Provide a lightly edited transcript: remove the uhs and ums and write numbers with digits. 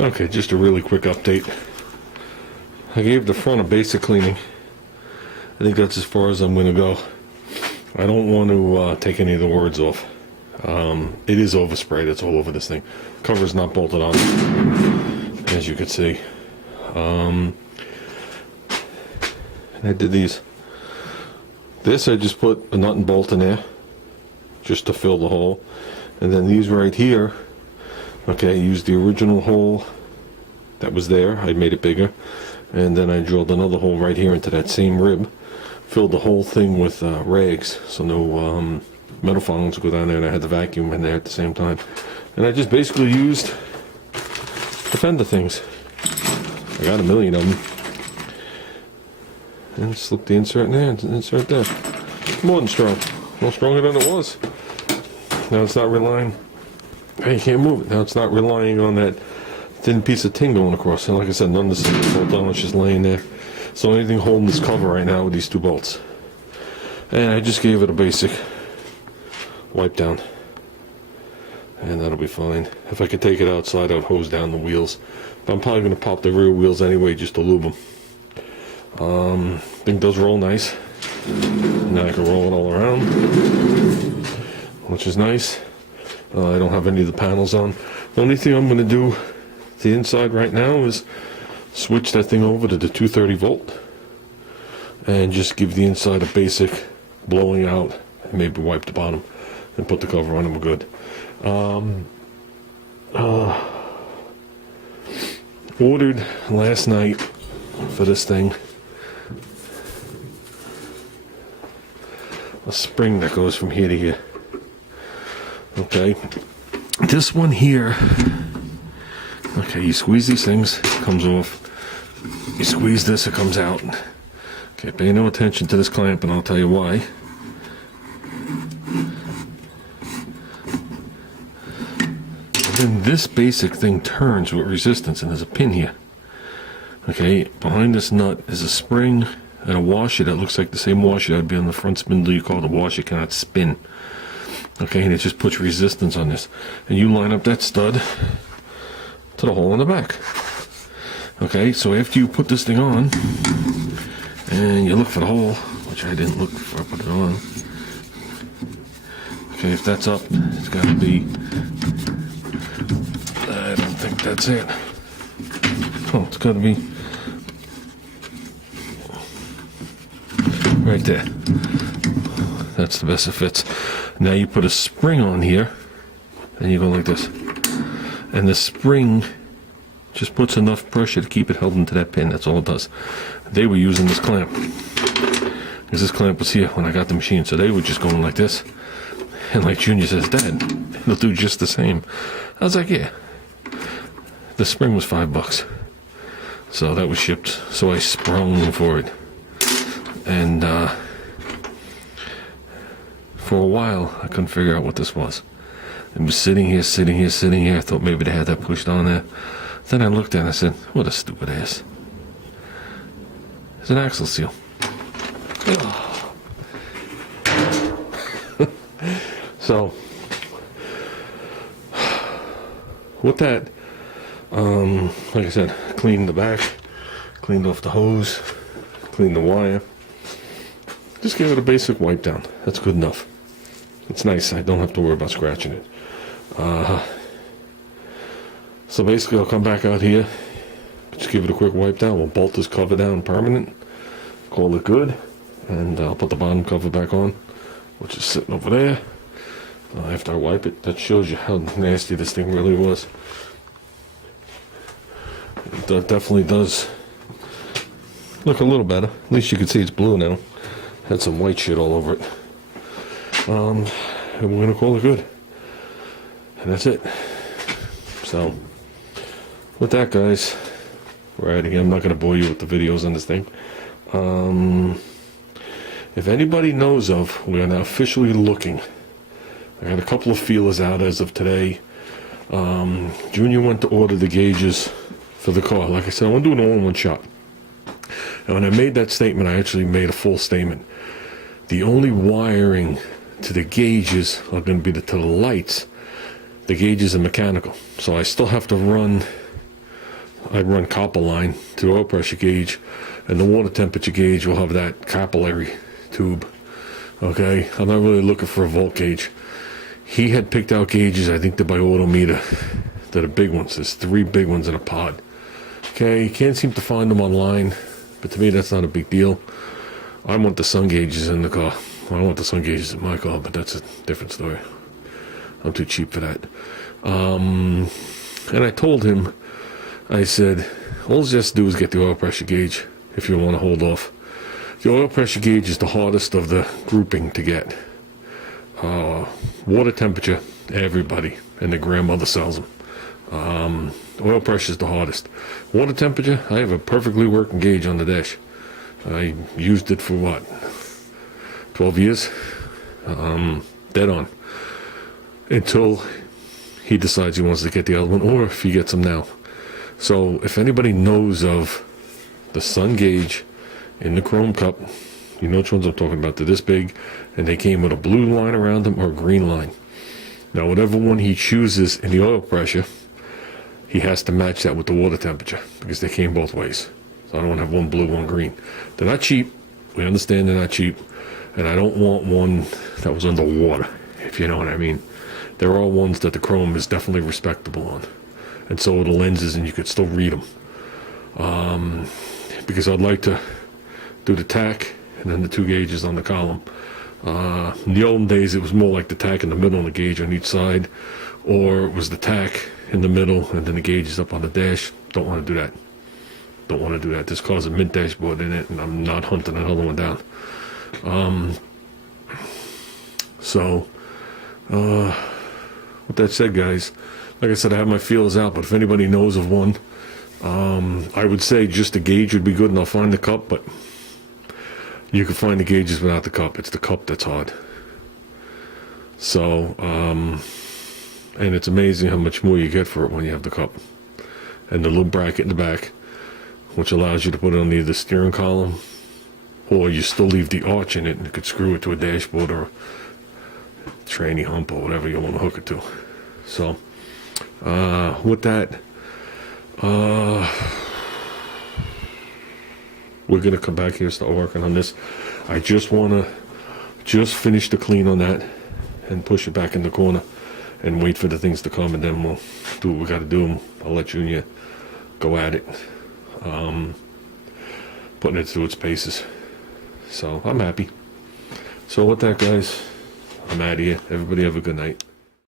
Okay, just a really quick update. I gave the front a basic cleaning. I think that's as far as I'm going to go. I don't want to take any of the words off. It is oversprayed. It's all over this thing. Cover's not bolted on, as you can see. And I did these. This I just put a nut and bolt in there, just to fill the hole. And then these right here, okay, I used the original hole that was there. I made it bigger. And then I drilled another hole right here into that same rib. Filled the whole thing with rags, so no metal filings would go down there, and I had the vacuum in there at the same time. And I just basically used the fender things. I got a million of them. And slip the insert in there and insert there. More than strong. More stronger than it was. Now it's not relying, hey, you can't move it. Now it's not relying on that thin piece of tin going across. And like I said, none of this is bolt on, it's just laying there. So anything holding this cover right now with these two bolts. And I just gave it a basic wipe down. And that'll be fine. If I could take it outside, I'd hose down the wheels. But I'm probably going to pop the rear wheels anyway just to lube them. Thing does roll nice. Now I can roll it all around, which is nice. I don't have any of the panels on. The only thing I'm going to do the inside right now is switch that thing over to the 230 volt and just give the inside a basic blowing out and maybe wipe the bottom and put the cover on and we're good. Ordered last night for this thing a spring that goes from here to here. Okay, this one here, okay, you squeeze these things, it comes off. You squeeze this, it comes out. Okay, pay no attention to this clamp and I'll tell you why. And then this basic thing turns with resistance and there's a pin here. Okay, behind this nut is a spring and a washer that looks like the same washer that would be on the front spindle you call the washer cannot spin. Okay, and it just puts resistance on this. And you line up that stud to the hole in the back. Okay, so after you put this thing on, and you look for the hole, which I didn't look before I put it on. Okay, if that's up, it's got to be, I don't think that's it. Oh, it's got to be right there. That's the best it fits. Now you put a spring on here, and you go like this. And the spring just puts enough pressure to keep it held into that pin. That's all it does. They were using this clamp, because this clamp was here when I got the machine. So they were just going like this. And like Junior says, Dad, it'll do just the same. I was like, yeah. The spring was $5. So that was shipped. So I sprung for it. And for a while, I couldn't figure out what this was. It was sitting here. I thought maybe they had that pushed on there. Then I looked at it and I said, what a stupid ass. It's an axle seal. So, with that, like I said, cleaned the back, cleaned off the hose, cleaned the wire. Just give it a basic wipe down. That's good enough. It's nice. I don't have to worry about scratching it. So basically I'll come back out here, just give it a quick wipe down. We'll bolt this cover down permanent, call it good, and I'll put the bottom cover back on, which is sitting over there. After I wipe it, that shows you how nasty this thing really was. It definitely does look a little better. At least you can see it's blue now. Had some white shit all over it. And we're gonna call it good. And that's it. So, with that, guys, we're out of here. I'm not gonna bore you with the videos on this thing. If anybody knows of, we are now officially looking. I got a couple of feelers out as of today. Junior went to order the gauges for the car. Like I said, I want to do it all in one shot. And when I made that statement, I actually made a full statement. The only wiring to the gauges are going to be to the lights. The gauges are mechanical. So I still have to run I run copper line to the oil pressure gauge, and the water temperature gauge will have that capillary tube. Okay, I'm not really looking for a volt gauge. He had picked out gauges, I think they're by Autometer. They're the big ones. There's 3 big ones in a pod. Okay, you can't seem to find them online, but to me that's not a big deal. I want the sun gauges in the car. I don't want the sun gauges in my car, but that's a different story. I'm too cheap for that. And I told him, I said, all you have to do is get the oil pressure gauge if you want to hold off. The oil pressure gauge is the hardest of the grouping to get. Water temperature, everybody and their grandmother sells them. Oil pressure is the hardest. Water temperature, I have a perfectly working gauge on the dash. I used it for what, 12 years? Dead on. Until he decides he wants to get the other one, or if he gets them now. So if anybody knows of the sun gauge in the chrome cup, you know which ones I'm talking about. They're this big, and they came with a blue line around them or a green line. Now, whatever one he chooses in the oil pressure, he has to match that with the water temperature, because they came both ways. So I don't want to have one blue, one green. They're not cheap. We understand they're not cheap. And I don't want one that was underwater, if you know what I mean. There are ones that the chrome is definitely respectable on. And so are the lenses, and you could still read them. Because I'd like to do the tack and then the 2 gauges on the column. In the olden days, it was more like the tack in the middle and the gauge on each side, or it was the tack in the middle and then the gauges up on the dash. Don't want to do that. Don't want to do that. This car's a mint dashboard in it, and I'm not hunting another one down. With that said, guys, like I said, I have my feelers out, but if anybody knows of one, I would say just the gauge would be good, and I'll find the cup, but you can find the gauges without the cup. It's the cup that's hard. So, and it's amazing how much more you get for it when you have the cup. And the little bracket in the back, which allows you to put it on either the steering column, or you still leave the arch in it, and you could screw it to a dashboard or tranny hump or whatever you want to hook it to. So, with that, we're going to come back here and start working on this. I just want to finish the clean on that and push it back in the corner and wait for the things to come, and then we'll do what we got to do. I'll let Junior go at it, putting it through its paces. So I'm happy. So with that, guys, I'm out of here. Everybody have a good night.